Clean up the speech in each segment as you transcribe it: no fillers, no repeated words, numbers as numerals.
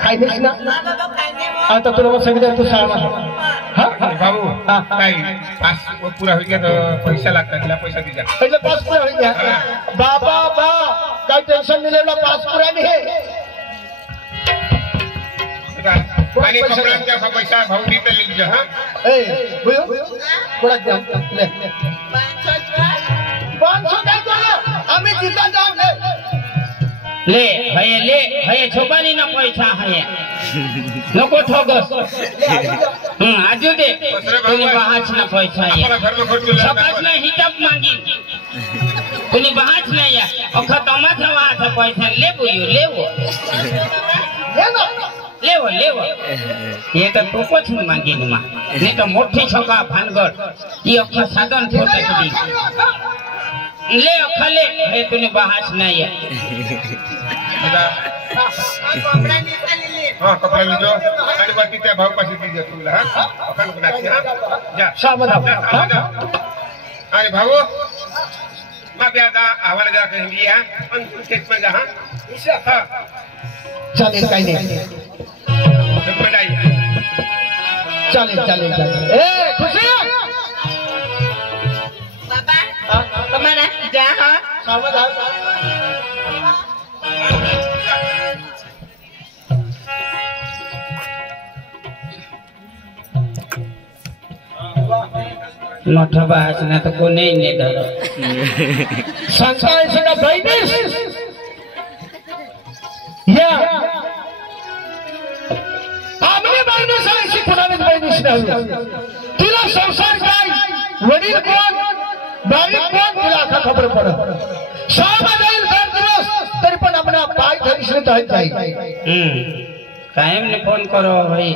खायनेस ना आता तुला मग सांगितलं तू सांग भाऊ काही पास पुरा होईल का पैसा लागतात तिला पैसा दिजा पहिले पास पुरा होईल का बाबा बा काय टेन्शन नाही एवढा पास पुरा नाही आणि कपड्यांचा पैसा भाऊ नीट लिख जा हां ए भुयो कोडा द्या ले 500 काय झालं आम्ही जिता जाऊ ले भये छोपानी ना पैसा है नको ठोगस आजू दे तुनी बहाच ना पैसा है सकाच ना हिसाब मांगी तुनी बहाच ना या खतमा थवा था पैसा ले बुयो लेवो ये तो टोपच मांगी नुमा नहीं तो मोठी छोका भानगढ़ ये अखा साधन फोटे दी ले अखले हे तूने बहाच नहीं है हां कपड़ा ले जो आणि बाकी त्या भाव पाशी दीजिए तुला हां अपन बनाते हां जा सामदा आणि भाऊ मा ब्यादा आवाज जा के लिया अन खेत में जा हां हां चालेल काही नाही चालेल ए खुशी बाबा कमाना जा हां सावधान मोठा बहाच ना तो कोणी नाही धर संसार सगळं बहिणीस या आमने बहिणीस अशी कुणानेच बहिणीस नाही तुला संसार काय वडील कोण बारीक कोण तुला आता खबर पडत सहा जाईल 4 दिवस तरी पण आपण पाय धरीस नाही जाईल कायम ने फोन करो भाई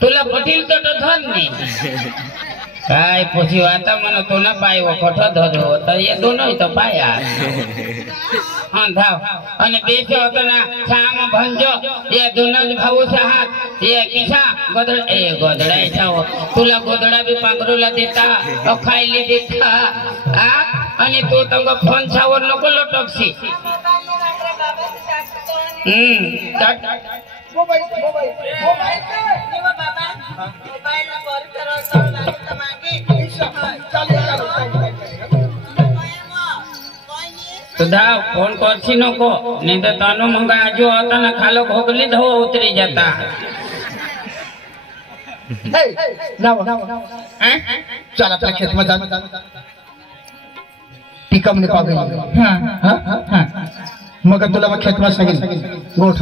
तुला पटील तो धन नहीं काय पोसी आता मन तो ना पाय वो कोठो धरो तो ये दोनों ही तो पाया हां धाव અને બેસો હતો ના સામ ભંજો ये दोनों भाऊ साहात ये किसा गोदड़ ए गोदड़ा छाओ तुला गोदड़ा भी पांगरुला देता खायली देता आ आणि तो तंग फोन छावर नको लटकसी मोबाईल ना बर करो तो लागत मागे तो धाव फोन करছি नको नहीं तो तानो मंगा आजो होता ना खालो घोगली धो उतरी जाता नाव चल आपल्या खेत मध्ये पिकम ने पागल हां मग तुला मग खेत मध्ये सांगेल गोठ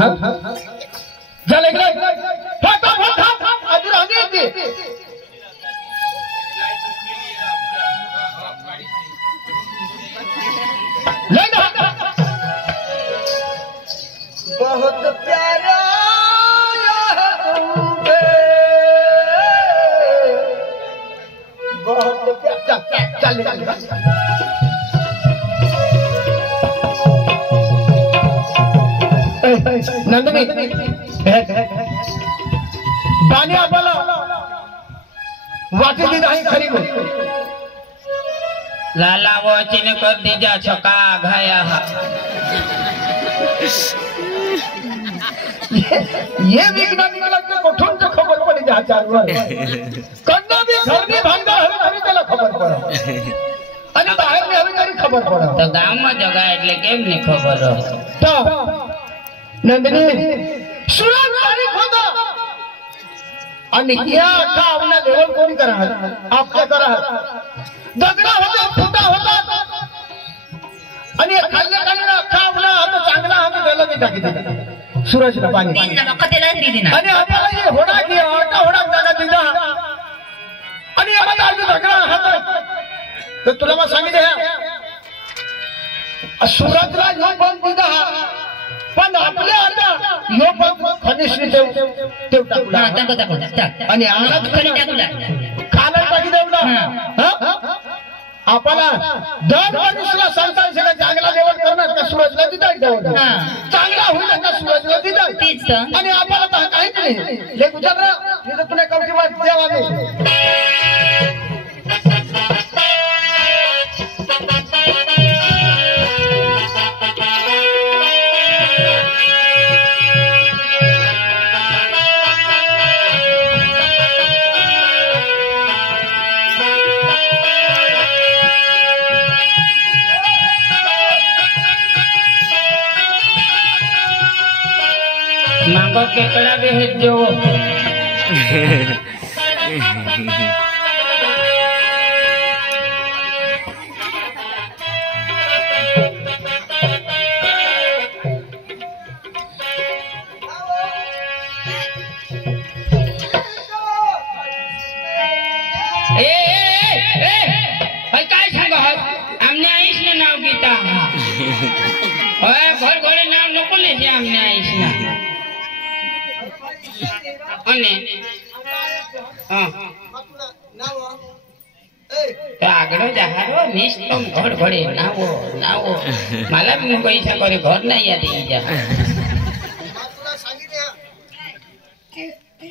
चल इकडे फटाफट आधी राहते बहुत प्यारा बहुत प्यारा चल नंदनी बानी आपला वाटी दी नाही खरी गो लाला वो चिन कर दीजा छका घाया ये विघ्न निघाला की कुठून तर खबर पडी जा चारवर कन्ना बी घरनी भांडा हवी त्याला खबर पडो आणि बाहेर ने हवी तरी खबर पडो तो गाम में जगह એટલે કેમ ની ખબર तो नंदिनी सुरत तारीख होता आणि या का आपला लेवल कोणी करा आपल्या करा दगडा होता फुटा होता आणि खाल्ल्या खाल्ल्या का आपला हात चांगला हात गेला मी टाकी सूरज ना पाणी दिन ना कतेला दिना आणि आपल्याला हे होडा की आटा होडा जागा दिला आणि आम्हाला आज दगडा हात तर तुला मग सांगितलं सूरजला यो पण दिला पण आपल्या आता यो पण खनिश्री देव टाकला आणि आनंद खरी टाकला खाला टाकी देवला आपला दर मनुष्याला संसार सगळं चांगला लेवल करणार का सूरजला दिदा चांगला होईल का सूरजला दिदा तीच आणि आपल्याला तर काहीच नाही हे गुजर तुला कवटी वाट द्यावा नकर केकड़ा भेज जो काय सांग आमने आईस ना नाव गीता घर घरे नाव नको लेजे आमने आईस ना અને આગળ જહારો નિષ્ઠમ ઘર ઘડે નાવો નાવો मला मी पैसा करे घर नाही या देई जा तुला सांगितले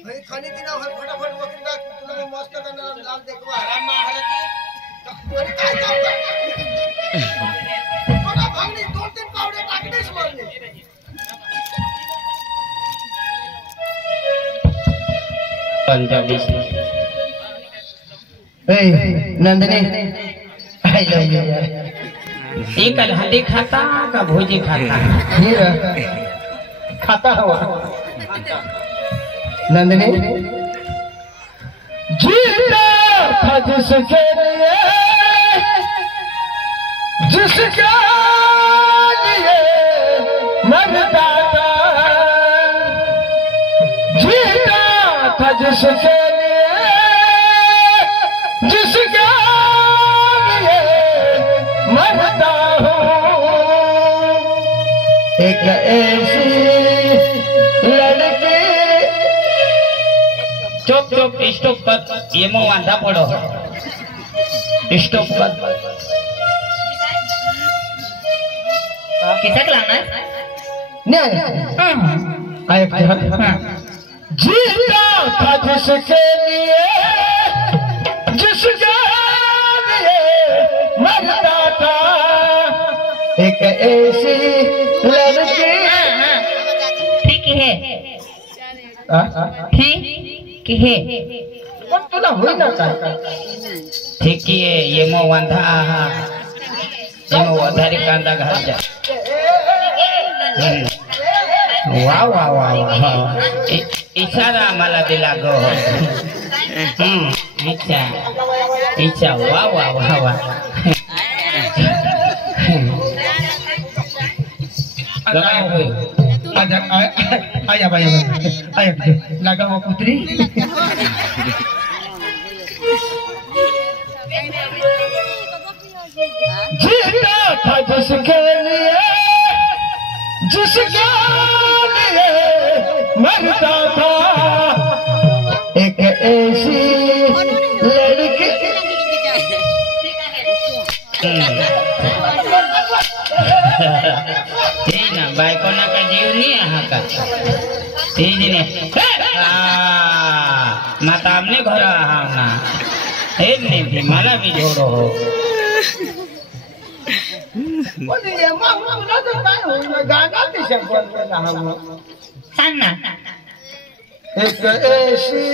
भाई खाने की ना फटाफट वकरी टाक तुला मी मस्त करणार लाल देखवा आराम महाराजी काय चालतं थोडा भांगणी 2-3 पावडे टाकणेच मारले पंजाबी ए नंदनी आई लव यू यार ये कल हंडी खाता का भोजी खाता ये खाता हुआ नंदनी जीता था जिसके लिए जिसका लिए मरता था जीता था जिसके लिए जिसका लिए मरता हूँ एक ऐसी लड़की चुप चुप स्टॉप कर ये मो वांधा पड़ो स्टॉप कर किसक लाना नहीं आए जीता था जिसके लिए जिसके लिए मरता था एक ऐसी लड़की ठीक है ठीक है पण तुला होईना काय ठीक आहे ये मो वांधा ये मो वधारी कांदा घाल जा वाह वाह वाह वाह इशारा आम्हाला दिला गो इच्छा इच्छा वाह वाह वाह वाह आया बाया आया लगा वो पुत्री जीता था जिसके लिए जिसके लिए मरता था एक ऐसी लड़की ना बायको ना का जीव नहीं हा का ने माता हमने घर आहा ना हे नहीं भी मला भी जोड़ो हो सांग ना एक ऐसी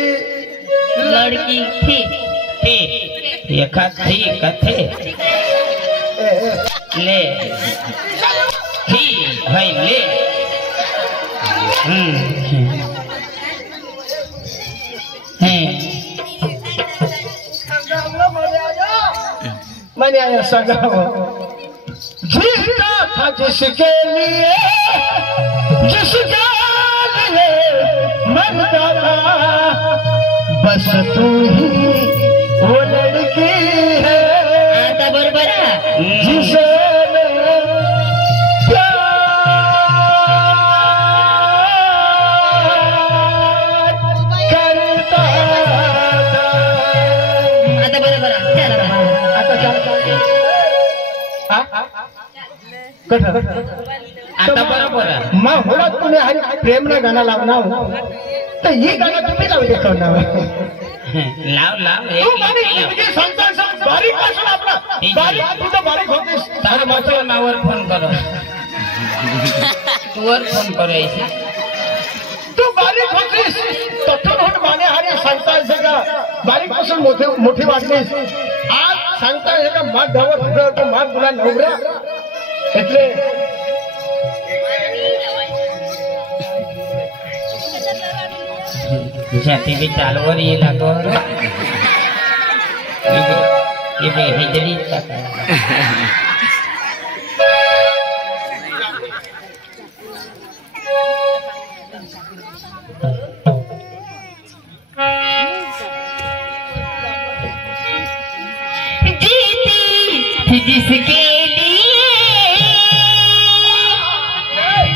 लड़की थी ये कथे कथे ले थी भाई ले मैंने आया सगा जीता था जिसके लिए जिसके लिए मरता था बस तू ही वो लड़की है आता बरोबर जिसे मैं प्यार करता था आता बरोबर आता आता बरोबर मा होला तुम्ही हरी प्रेम ना गाणं लावणार तर ही गाणं तुम्ही लावू देखवणार लाव लाव तू माने जिंदगी संसार सब बारीक पासून आपला बारीक तू तर बारीक होतेस तार मात्र मावर फोन करो तुवर फोन करो ऐसे तू बारीक होतेस तठून होत माने हरी संसार सगळा बारीक पासून मोठी वाटलीस आज सांगता हे का माग धावत होतं तो माग तुला नवरा એટલે टीव्ही चालवर येईल अगं हिजडी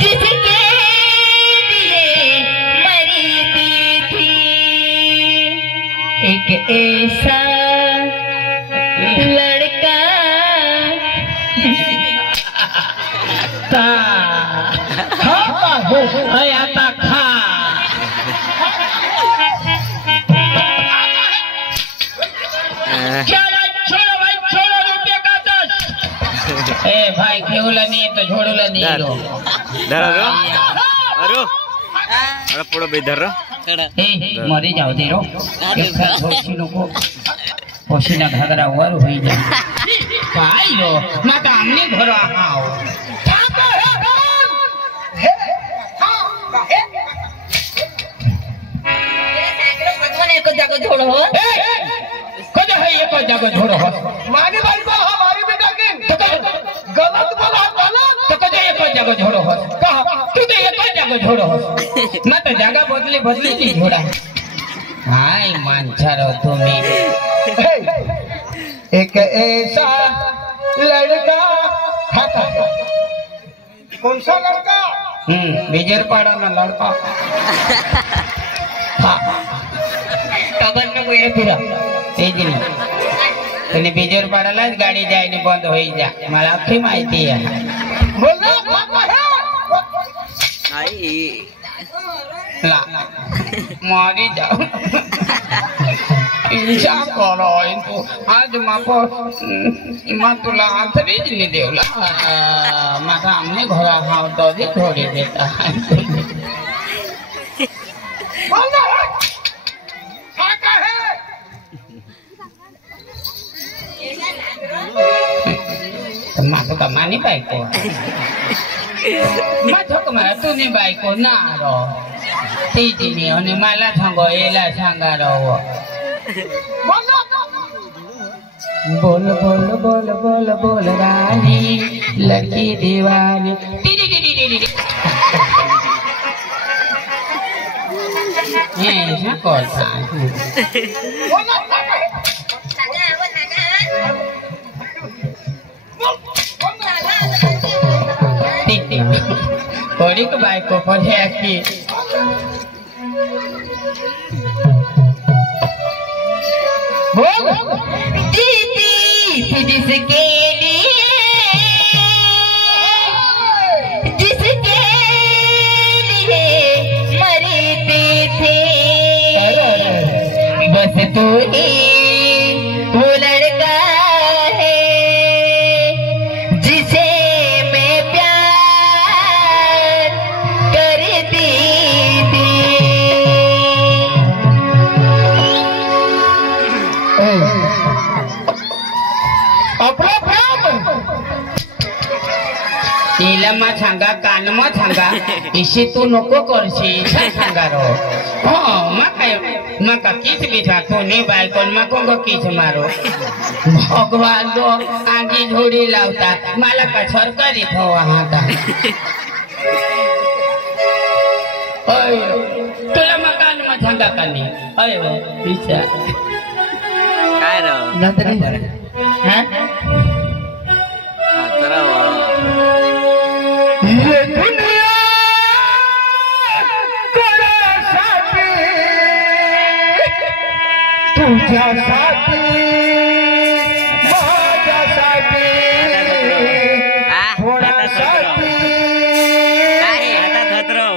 जिसके लिए मरी थी एक ऐसा लड़का था आता खा ए भाई खेवला नहीं तो झोड़ला नहीं रो धरो अरे अरे पुरो बेधर रो ए मरे जाओ दे रो एक साथ होशी नको होशीना घगरा वर होई जा भाई रो माता हमने घर आओ को जगह छोड़ो हो कदे है ये को जगह छोड़ो हो मानी भाई को हमारी बेटा की गलत बोला गलत तो कदे ये को जगह छोड़ो हो कहा तू तो ये को जगह छोड़ो हो मत जगह बदली की छोड़ा हाय मानछारो तुम्हें एक ऐसा लड़का था कौन सा लड़का विजयपाड़ा ना लड़का कबर न कोई फिरा तेजनी तने विजयपाड़ाला गाडी जायने बंद होई जा मला अख्खी माहिती आहे आई ला मारी जाओ इंशा करो इनको आज माको इमा तुला आथरीच नहीं देवला माता हमने घोड़ा हाव तो दी थोड़ी देता मातो का मानी बाइको मातो का मारा तू नहीं बाइको ना रो तीजी नहीं होने माला सांगो एला सांगा रो बोल बोल बोल बोल बोल रानी लड़की दीवानी ऐसा करता थोड़ी को बाइक को पढ़े की जीती थी जिसके लिए मरते थे बस तू ही वो लड़का है जिसे मैं प्यार करती थी नीलमा सांगा कानमा सांगा इशी तू नको करशी इच्छा सांगा रो हो मका किच बिठा कोणी बायकोन मको किच मारो भगवान तो आगी झोडी लावता मला का सरकारी ठेवा हाता अय तुला मकान मा सांगा कानी अय इच्छा काय रो नंतर हां चला ये दुनिया कोणासाठी तुझ्यासाठी माझ्यासाठी कोणासाठी काय आता खतरो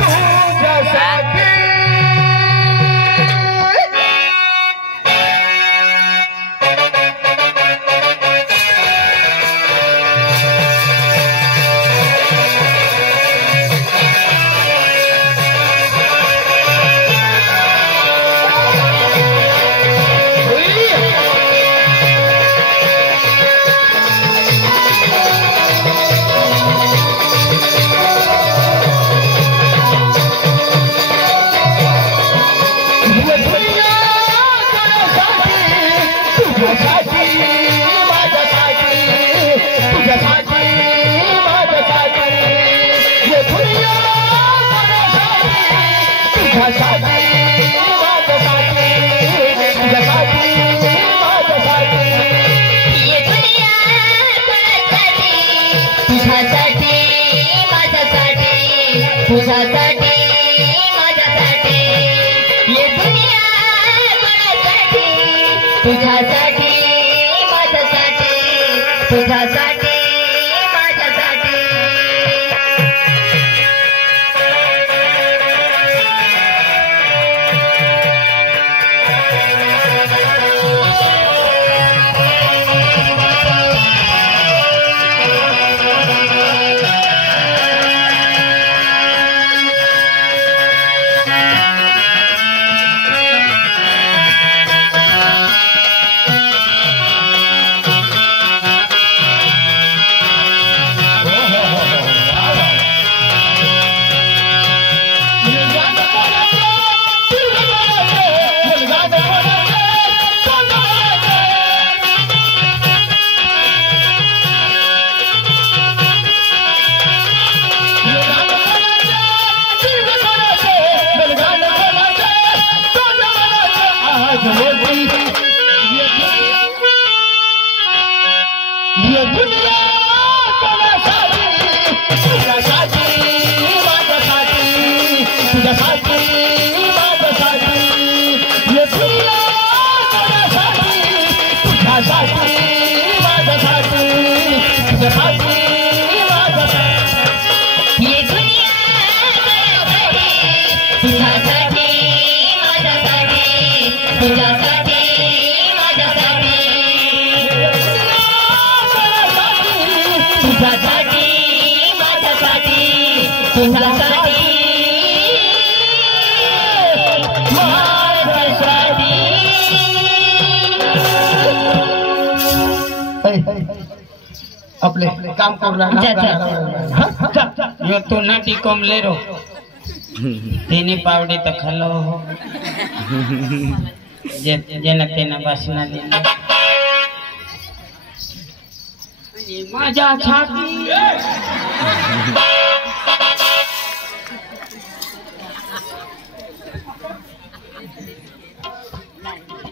तुझ्यासाठी तुझ्यासाठी माझ्यासाठी तुझ्यासाठी माझ्यासाठी आपले काम करू यो तू ना टिकम ले रो तेने पावडे तो खालो हो जेना तेना वासना ले मजा छाती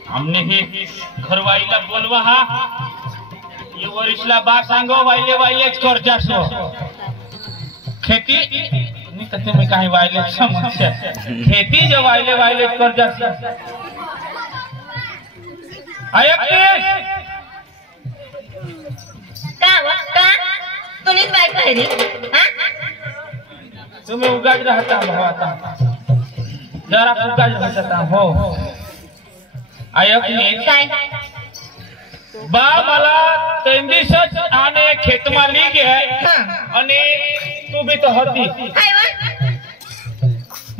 हमने हे घरवाईला बोलवा हा ये वरिष्ठला बा सांगो वायले वायलेच कर जासो खेती नहीं तो तुम्हें काहे वायले समस्या खेती जो वायले वायलेच कर जासो आयक का तूने बाय पाहिली हां तुम्हें उगाज रहता भावाता जरा उगाज रहता हो आयक ने काय बा मला तेंदिसच आने खेत में ली गया आणि तू भी तो हती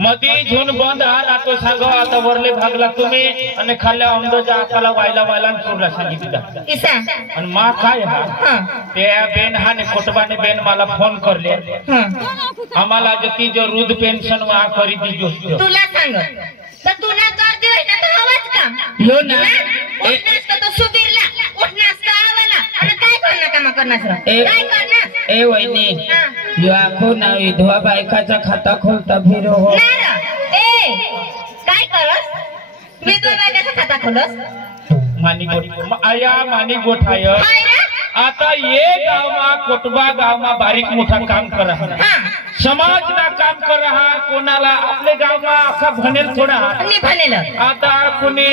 मधी झुन बंद हा ना तो सांगो आता वरले भागला तुम्ही आणि खाल्ल्या अंदोजा आकाला वायला वायला पुरला सांगितलं इसा आणि मा काय हा त्या बेन हा ने कोटबाने बेन मला फोन करले आम्हाला जती जो रुद पेंशन वा करी दीजो तुला सांग तर तुला दर दिवस ना तो आवाज काम यो ना उठनास तो सुबीरला उठनास का आवाला आणि काय करणार काय करणार ए वहिनी यो आखो ना विधवा बायकाचा खाता खोलता फिरो हो ए काय करस विधवा बायकाचा खाता खोलस मानी गोठ आया मानी गोठ आय आता ये गाव मा कोटबा गाव मा बारीक मोठा काम कर रहा समाज ना काम कर रहा कोणाला आपले गाव मा अखा भनेल थोडा मी भनेल आता कोणी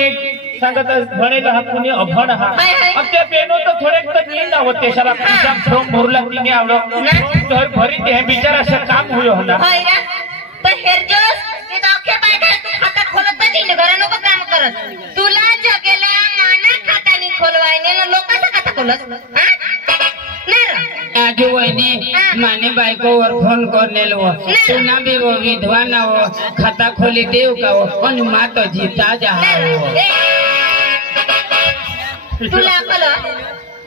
सांगत भनेल हा कोणी अभण हा अब ते बेनो तो थोडे तकलीफ ना होते साला पिसा फ्रॉम भरला तिने आवडो तर भरी ते बिचारा असं काम होय होना तर हेरजोस ते डॉक्टर बायका तू खाता खोलत नाही घर नको काम करत तुला जगेला माना खाता नाही खोलवायने लोकांचा खाता खोलत हां आजू वहिनी माने बायको वर फोन करने लो तू ना भी वो विधवा ना हो खाता खोली देव का हो आणि मातो जीता जा तुला कल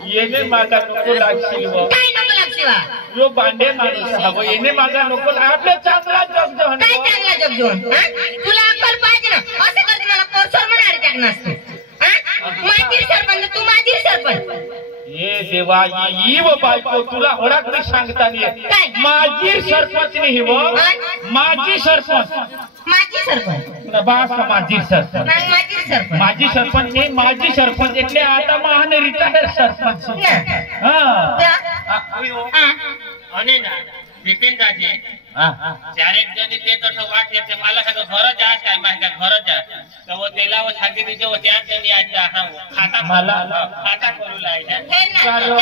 येने मागा नको लागशील व काय नको लागशीवा यो बांडे माणूस हवं येने मागा नको आपले चांगला जग जहन काय चांगला जग जोन तुला अक्कल पाहिजे ना असं करते मला कोर्सर म्हणारी टाकणार तू माझी सरपंच तू माझी सरपंच ये देवा ये व बायको तुला ओळख सांगता नाही माझी सरपंच नाही व माझी सरपंच माजी सरपंच बास का माजी सरपंच नाही माजी सरपंच माजी सरपंच नहीं माजी सरपंच એટલે आता महाने रिटायर सरपंच અને ના વિપિન દાજી ક્યારેક જદી તે તો વાટ એટલે માલા સાગર ઘર જ આસ કાઈ માહી ઘર જ તો વો તેલાવો સાગી દીજો ત્યાં તેની આજ હા ખાતા માલા ખાતા કरू લાય છે ઉતારો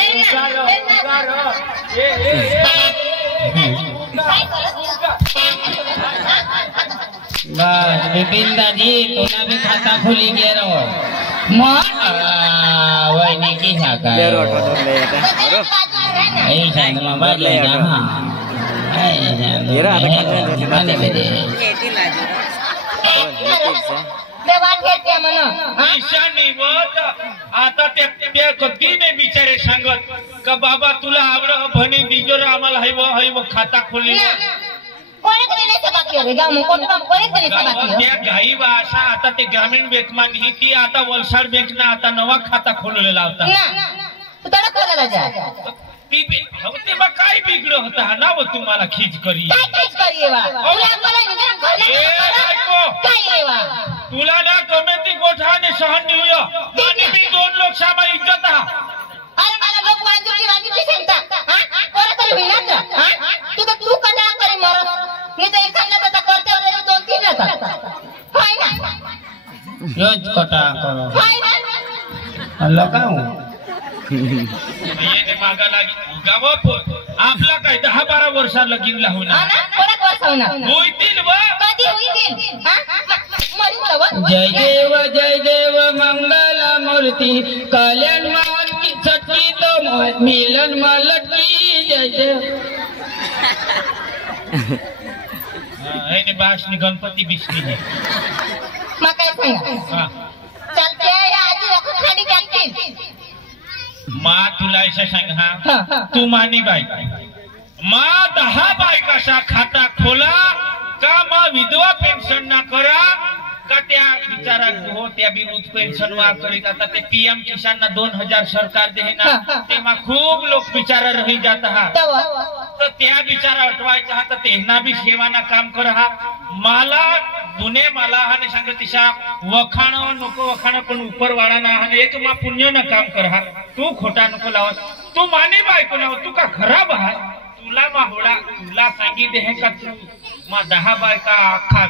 बस विपिन दादी तुला भी खाता खुली गेलो वहिनी की शाखा ले रोट ले आता अरे ऐ सांग मामा ले जा हां येरा आता खाते माने बेरे ते वाट घेते म्हणा ईशा निवत आता ते कधी ने बिचारे सांगत का बाबा तुला आवड भणी बिजोर आम्हाला हाय खाता खोली कोणी दिले ते बाकी आहे गाव कोणी कोणी दिले ते बाकी आहे त्या घाई भाषा आता ते ग्रामीण बँक नी ती आता वलसाड बँक ना आता नवा खाता खोललेला होता ना तू तडा खोलला जा ती होते बा काय बिगड होता ना व तुम्हाला खीच करी काय काय करिये वा तुला मला निघा घर काय आहे वा तुला ना कमेटी गोठाने सहन निवयो दोन्ही मी दोन लोक सामा इज्जत हा अरे मला लोक वांजूची सांगता हां कोणा तरी होईना हां तू कदा करे मरत मी तर एखादा तर करते वगैरे दोन तीन येतात होय ना रोज कटा करो होय लगाऊ ये मागा लागी गाव आपला काय 10-12 वर्षा लगीन लावून हां ना कोणा वर्ष होणार होईतील व कधी होईल हां जय देव मंगल मूर्ति कल्याण माल की छठी तो मिलन मालक की जय देव हे बासनी गणपती बिसनी मग काय सांगा चलते आजी वखत खाडी टाकतील मा तुला ऐसा सांग हा तू मानी बाई मा 10 बायकाचा खाता खोला का मा विधवा पेन्शन ना करा का त्या बिचारा हो त्या विरुद्ध पेन्शन वा करीत आता ते पीएम किसान ना 2000 सरकार देना तेमा खूप लोक बिचारा रही जात हा तर त्या बिचारा अटवायचा हा तर तेना बी सेवाना काम कर हा मला दुने मला हाने सांगत तिशा वखाण नको वखाण पण उपर वाळाना हाने एक मा पुण्य ना काम कर हा तू खोटा नको लावत तू मानी बायको ना तू का खराब हा तुला मा होडा तुला सांगी दे हे का मा 10 बायका आखा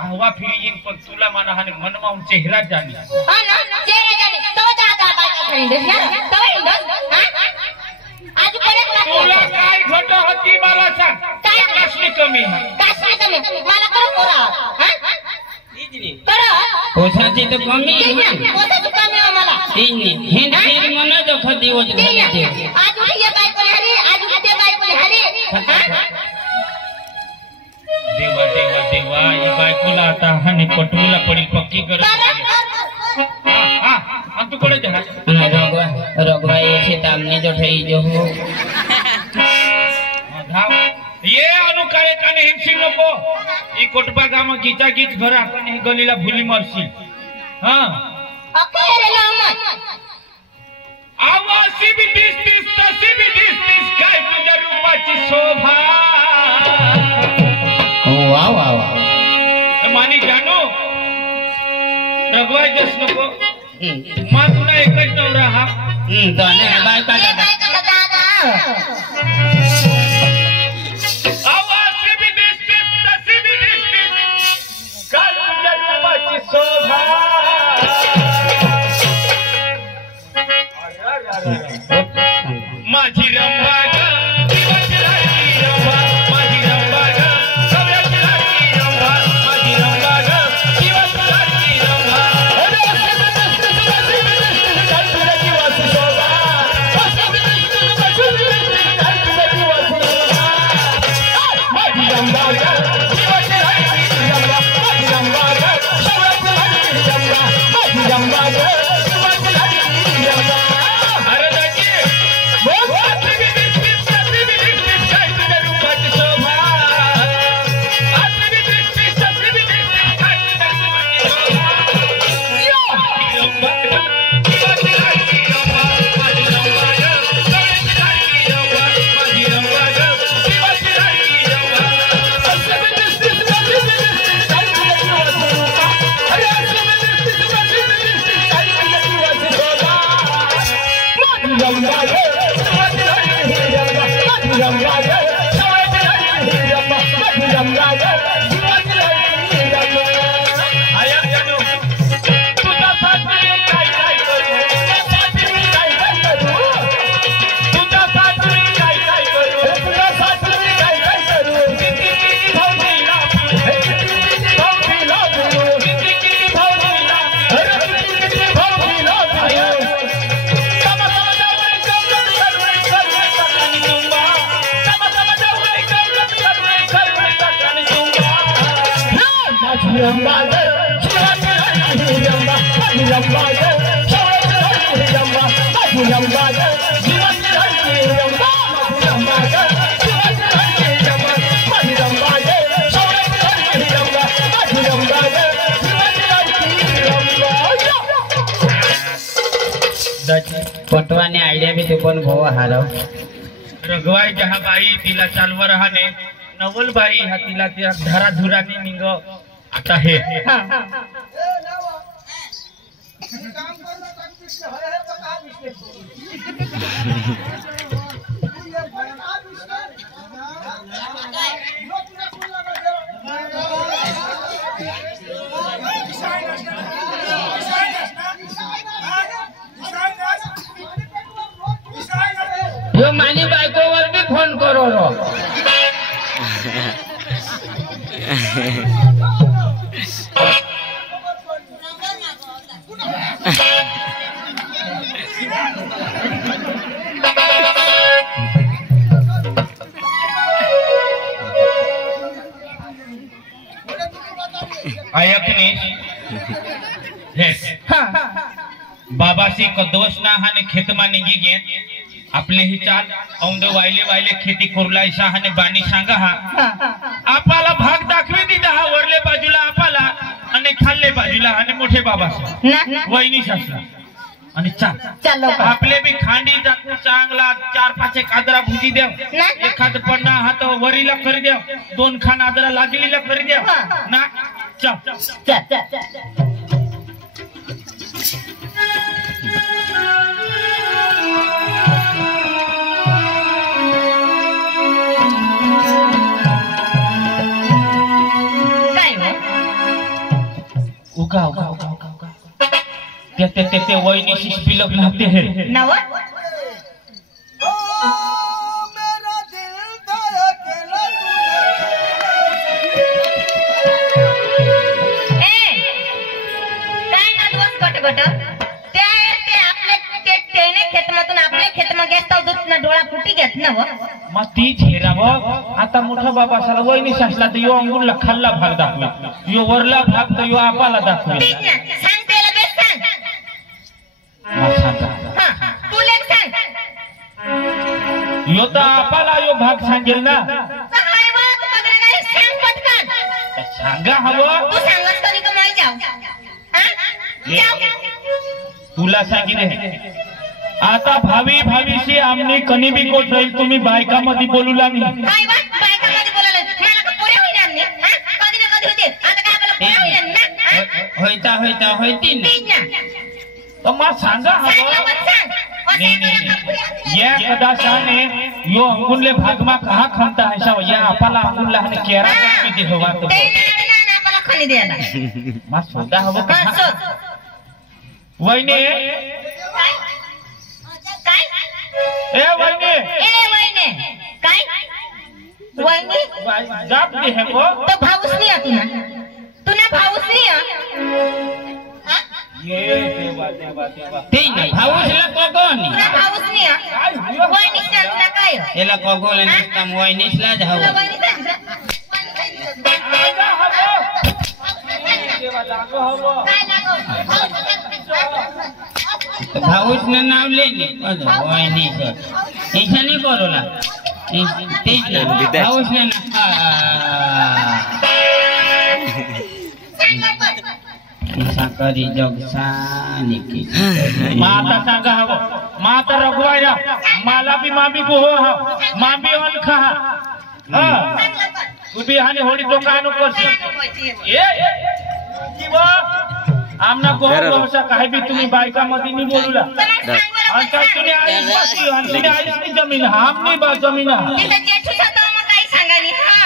हवा फिरी येईन पण तुला मना हाने मनमाऊन चेहरा जाणी हां ना चेहरा जाणी तो दादा बायका खंडस ना तो इंदस हां आज कोणी तुला काय घट होती मला सांग काय कसली कमी आहे कासली कमी मला करू पोरा हां करा पोसाची तो कमी पोसाची कमी आम्हाला तीन हिंद तीन मन जो खदी वज आज उठिया बायको हरी आज उठिया बायको हरी देवा देवा देवा ये बायकोला आता हाने पटवूला पडी पक्की कर हां तू कोडे जा रगवा ये तामने जो ठई जो हो धाव ये अनुकाळे काने हिंसी नको ई कोटपा गाम गीता गीत घर आपण हे गलीला भुली मरसी हां अकेरे लामत आवासी बी दिस तसी बी दिस काय तुझ्या रूपाची शोभा वाह वाह वाह मानी जानो रगवाय जस नको मा तुला एकच नवरा हा तो ने बायका ये बायका दादा आवासी बी दिस तसी बी दिस काय तुझ्या रूपाची शोभा माझी रंबा ग दिवस रात्री रंबा माझी रंबा ग सगळ्यात रात्री रंबा माझी रंबा ग दिवस रात्री रंबा माझी रंबा ग दिवस रात्री रंबा माझी रंबा ग सगळ्यात रात्री रंबा माझी रंबा ग दिवस रात्री रंबा अरे दाजी पटवाने आयडिया भी तुपन भाऊ हारव रघवाई जहा बाई तिला चालव राहणे नवल बाई हा तिला त्या धरा धुराने निंग आता हे यो मानी बायकोवर भी फोन करो रो बाबाशी दोष ना हाने खेतमा निघी गे आपले ही चाल औंद वायले वायले खेती करूला ईशा हाने बाणी सांगा हा आपाला भाग दाखवी दिदा हा वरले बाजूला आपाला आणि खाल्ले बाजूला आणि मोठे बाबा वहिनी सासरा आणि चाल आपले बी खांडी जाकू चांगला 4-5 आदरा भुजी द्या एखाद पन्ना हात वरीला करी द्या 2 खान आदरा लागलीला करी द्या ना चल उगा उगा उगा उगा ते वहिनीशी बी लग्न होते हे नव डोळा फुटी घेत ना मग ती झेराव आता मोठा बाबा साला वहिनी सासला तर यो अंगुरला खाल्ला भाग दाखवे यो वरला भाग तर यो आपाला दाखवे सांग त्याला बेस सांग तू लेख सांग यो तर आपाला यो भाग सांगेल ना सांग पटकन सांगा हवं तू सांगस तरी का नाही जाऊ तुला सांगितले आता भावी भावीशी आमने कणी बी कोट राहील तुम्ही बायकामध्ये बोलू लागली काय बात बायकामध्ये बोलायला मला का पोरे होईना आम्ही कधी ना कधी होते आता काय आपल्याला पोरे होईना ना होईता होईता होईती ना तर मग सांगा हवं नाही या कदाशाने यो अंगुरले भागमा कहा खंता है या आपाला अंगुरला हने केरा भी दे हवा तो ना आपल्याला खणी द्यायला मग सोदा हवं का वहिनी ए वहिनी काय वहिनी जाप दे है को तो भाऊस नहीं आ तू ना भाऊस नहीं आ ये देवा ते नाही भाऊसला कोकोनी ना भाऊस नहीं आ वहिनी सांग ना काय एला कोकोला निस्ताम वहिनीसला जाऊ वहिनी सांग आगा हवं देवा लागो हवं काय लागो भाऊस ने नाव लेने वहिनी से ऐसा नहीं करोला तेज ना भाऊस ने ना साकरी जगसानी की माता सांगा हवं माता रघुवाया मला बी मामी को हो मामी ऑन खा तू बी हाने होडी दुकान करसी ए किवा आमना को व्यवसाय काय बी तुम्ही बायका मध्ये नाही बोलूला आता तुम्ही आईस बसली आणि आईसनी जमीन आमनी बा जमीन तिथे जेठू सातो मग काय सांगानी हा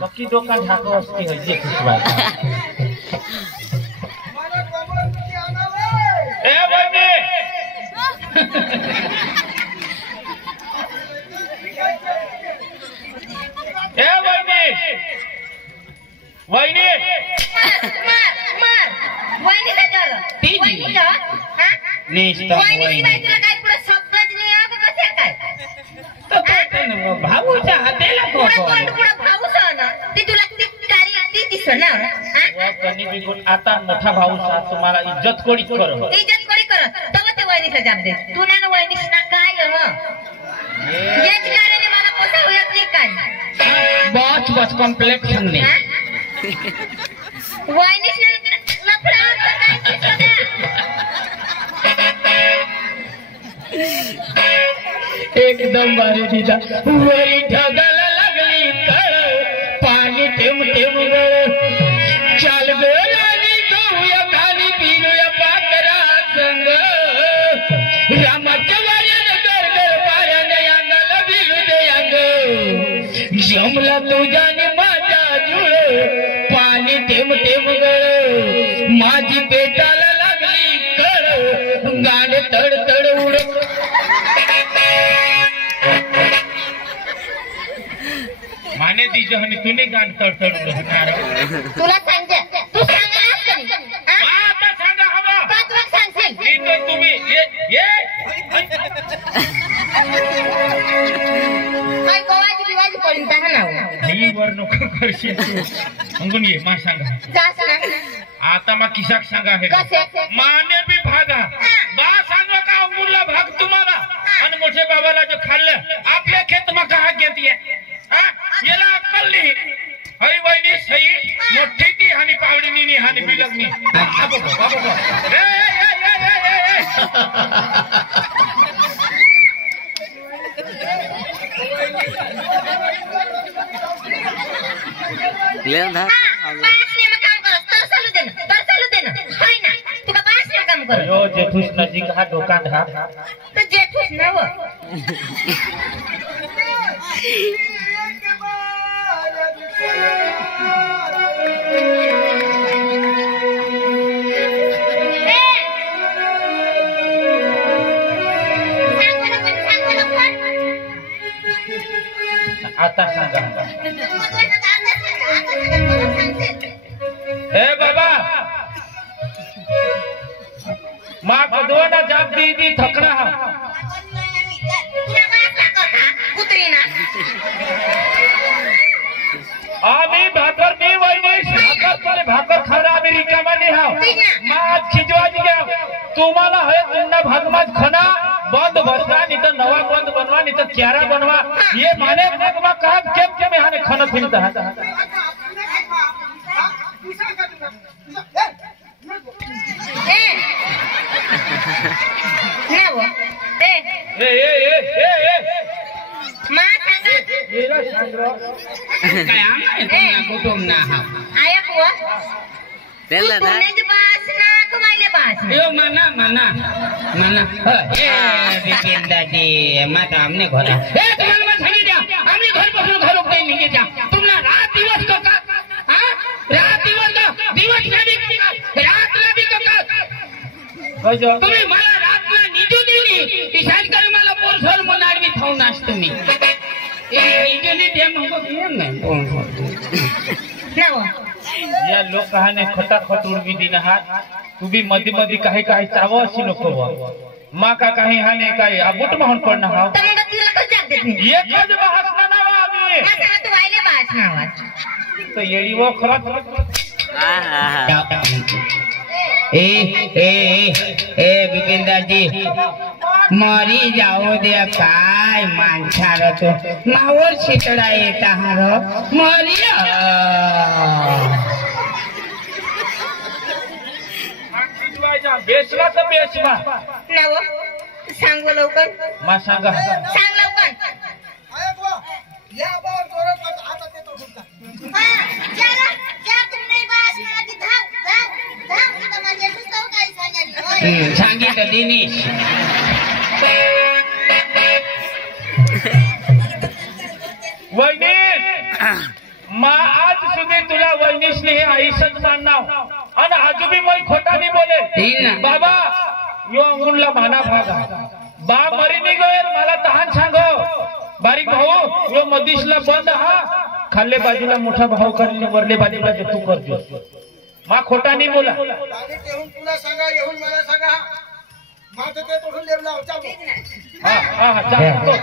बाकी दुकान ढाको असते है जे बायका ए वहिनी ए वहिनी वहिनी मार वहिनी काय झालं तीजी निष्ठा वहिनी काय तुला काय पुढे शब्दच नाही आ का कसे काय तो भाऊच्या हातेला कोको पुढे भाऊस ना ती तुला ती कारी ती दिसना कनी बिगुन आता मोठा भाऊ सा तुम्हाला इज्जत कोडी करो इज्जत कोणी करत तेव्हा ते वहिनीचा जाब दे तू ना वहिनीस ना काय याच गाण्याने मला पोसा होत नाही काय बस बस कंप्लीट सांगणे वहिनीस लफडा काय एकदम बारी दिदा वरी ढगाला लागली तळ पाणी थेंब थेंब गळ चाल गो राणी गौया खाली पिरूया पाकरा संग रामाच्या वाऱ्यानं गरगर पाऱ्याने अंगाला भिरू दे अंग जमला तुझ्याने माझ्या जुळ पाणी थेंब थेंब गळ माझी पेटाला लागली कळ गाणे तड तड उड माने दी जहनी तूने गाण तडतड होणार तुला सांगते तू सांगणार का आता सांगा हवा पाच वाक सांगशील मी तो तुम्ही ये काय गोवाची बिवाजी पडून ता ना ही वर नको करशील तू अंगून ये मा सांगा जास ना आता मा किशाक सांगा हे कसे माने बी भागा बा सांगा का अंगूनला भाग तुम्हाला आणि मोठे बाबाला जो खाल्लं आपल्या खेत मा का घेतीये याला अक्कल नाही हई वहिनी सई मोठी ती हानी पावडीनी हानी बिलगनी बाबा बाबा जेठूस नजीक हा दुकान हा तर जेठूस नव आता सांगा हे बाबा माँ कदवाना जाप दी दी थकना आम्ही भाकर मी वहिनी भाकर खाना आम्ही रिकामा नाही हाव माज खिजवाजी घ्या तुम्हाला हे जुन्ना भागमाज खना बंद बसवा नहीं तो नवा बंद बनवा नहीं तो क्यारा बनवा ये माने भागमा कहा केम के में हाने खाना फिरता है कुटुंब ना मना मना मना माता हमने घोड़ा तुम्हाला मत सांगी द्या आम्ही घर बसून घर उठते निघे जा तुम्हाला रात दिवस को का रात दिवस का दिवस नदी रात नदी को का तुम्ही मला रातला निजू दिली डिसाइड कर मला पोरसोल मोनाडवी थाऊ नास तुम्ही निजूली दे मग येम नाही या लोकांने खटाखट उडवी दिन हात तुम्ही मध्ये मध्ये काही काही चाव अशी नको मा का काही हाने काय आबुट माहून पडना हा एकच भाषण नावा आम्ही तो येडी वो खरच ए ए ए विपिनदास जी मरी जाओ दे काय माणसार तो नावर शितडा येता हार मरी बेसला तर बेसला नव सांगू लवकर मा सांगा सांग लवकर सांगितलं दिनीश वहिनी मा आज सुधी तुला वहिनीस ने आईसच माननाव आणि आजूबी मैं खोटा नहीं बोले बाबा यो अंगुनला माना भागा बा मरी नहीं गए मला तहान सांगो बारीक भाऊ यो मदीशला बंद हा खाल्ले बाजूला मोठा भाऊ करणे वरले बाजूला जे तू करतो मा खोटा नहीं बोला तुला सांगा येऊन मला सांगा माझं ते तोडून लेवला होता हा हा तो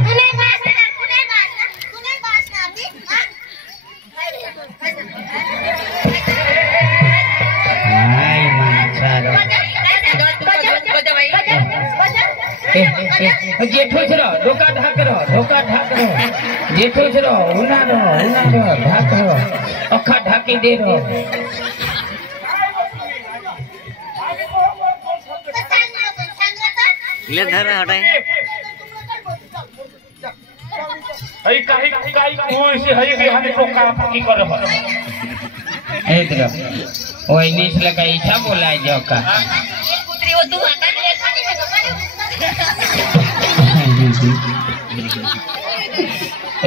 तूने बास ना तूने बास ना तूने बास ना अभी हां हाय माछारो जेठो छरो ढोका ढाक जेठो छरो उना ढाक अखा ढाकी दे रो ले धर हटाए हई काही कोई से हई भी हमें टोका की कर रहा इधर ओए निसले का इच्छा बोला जो का कुत्री वो तू आता नहीं खाने का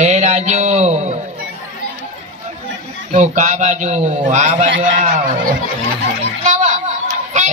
ए राजू तू का बाजू आ बाजू आओ